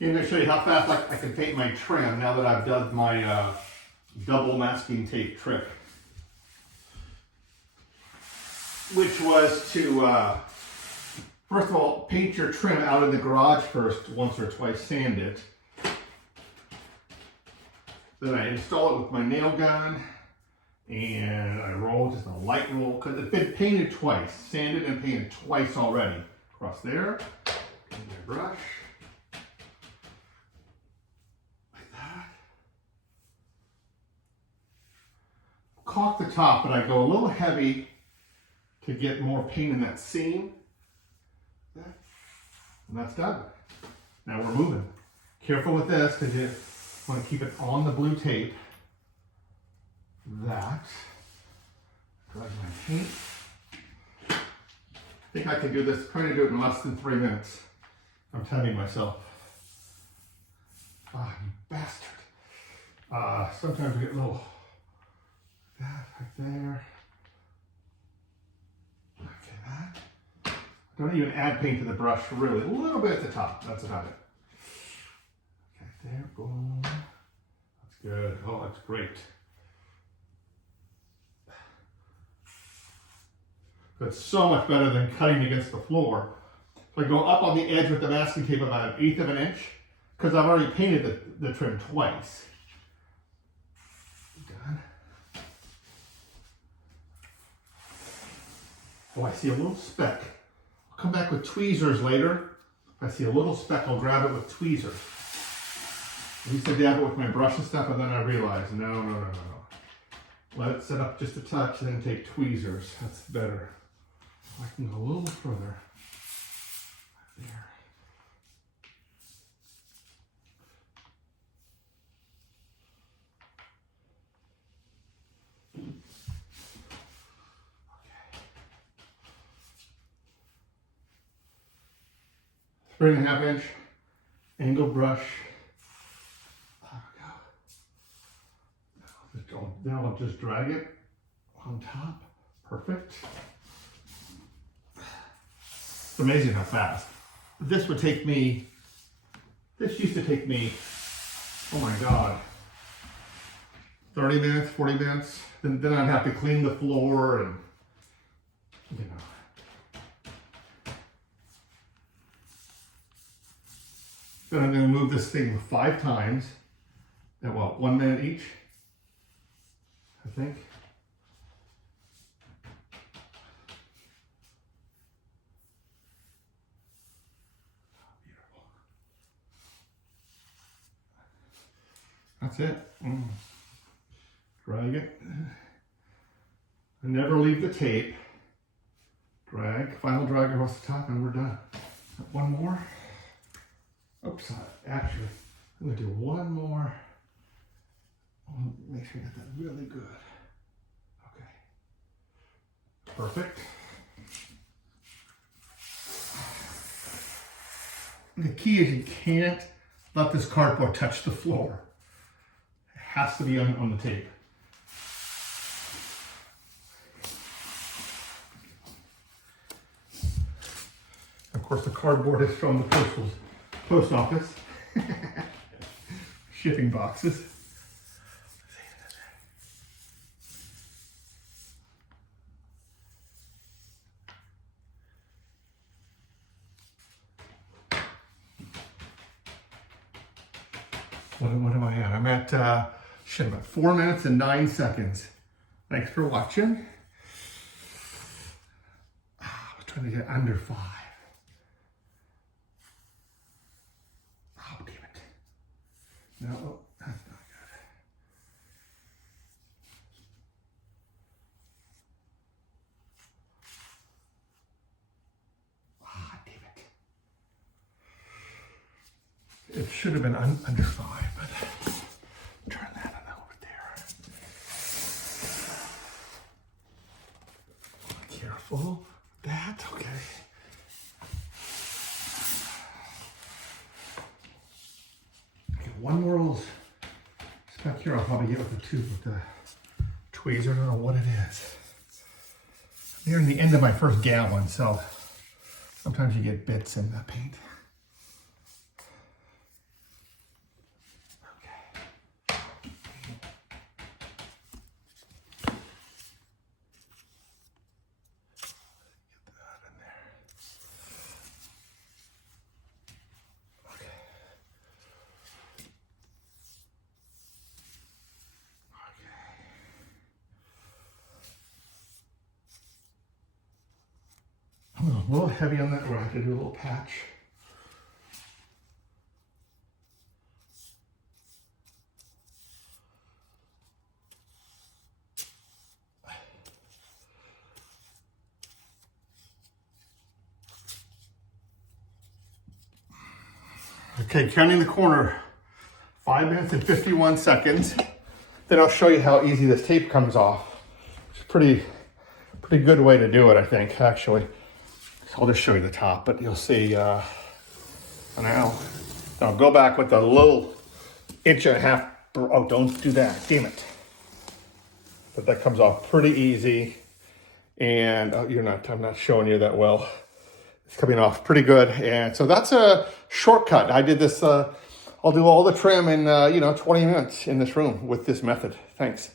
I'm going to show you how fast I can paint my trim now that I've done my double masking tape trick. Which was to, first of all, paint your trim out in the garage first, once or twice, sand it. Then I install it with my nail gun, and I roll just a light roll, because it's been painted twice, sanded and painted twice already. Across there, and my brush. Caulk the top, but I go a little heavy to get more paint in that seam. And that's done. Now we're moving. Careful with this because you want to keep it on the blue tape. That. Drag my paint. I think I can do this, try to do it in less than 3 minutes. I'm timing myself. Ah, you bastard. Sometimes we get a little. That right there. Okay, that. Don't even add paint to the brush, really. A little bit at the top. That's about it. Okay, there. Boom. That's good. Oh, that's great. That's so much better than cutting against the floor. So I go up on the edge with the masking tape about 1/8 of an inch, because I've already painted the trim twice. Done. Oh, I see a little speck. I'll come back with tweezers later. If I see a little speck, I'll grab it with tweezers. I used to dab it with my brush and stuff, and then I realized, no. Let it set up just a touch, and then take tweezers. That's better. I can go a little further. There. Okay. 3.5 inch angle brush. There we go. Now I'll just drag it on top. Perfect. It's amazing how fast. This used to take me, oh my God, 30 minutes, 40 minutes. Then I'd have to clean the floor and, you know. Then I'm gonna move this thing 5 times at 1 minute each, I think. That's it. Drag it. And never leave the tape. Drag, final drag across the top, and we're done. One more. Oops, actually, I'm gonna do one more. Make sure I get that really good. Okay. Perfect. The key is you can't let this cardboard touch the floor. Has to be on the tape. Of course, the cardboard is from the post office. Shipping boxes. What am I at? I'm at I'm at 4 minutes and 9 seconds. Thanks for watching. I was trying to get under 5. Oh, damn it. No, that's not good. Ah, damn it. It should have been under 5, but turn that on over there. Careful. That, okay. Okay, one more little speck here I'll probably get with the tube with the tweezer. I don't know what it is. I'm nearing the end of my first gallon, so sometimes you get bits in the paint. A little heavy on that where I have to do a little patch. Okay, counting the corner, 5 minutes and 51 seconds. Then I'll show you how easy this tape comes off. It's a pretty good way to do it, I think, actually. So I'll just show you the top, but you'll see now. I'll go back with a little 1.5 inch. Oh, don't do that, damn it. But that comes off pretty easy. And I'm not showing you that well. It's coming off pretty good. And so that's a shortcut. I did this, I'll do all the trim in, 20 minutes in this room with this method. Thanks.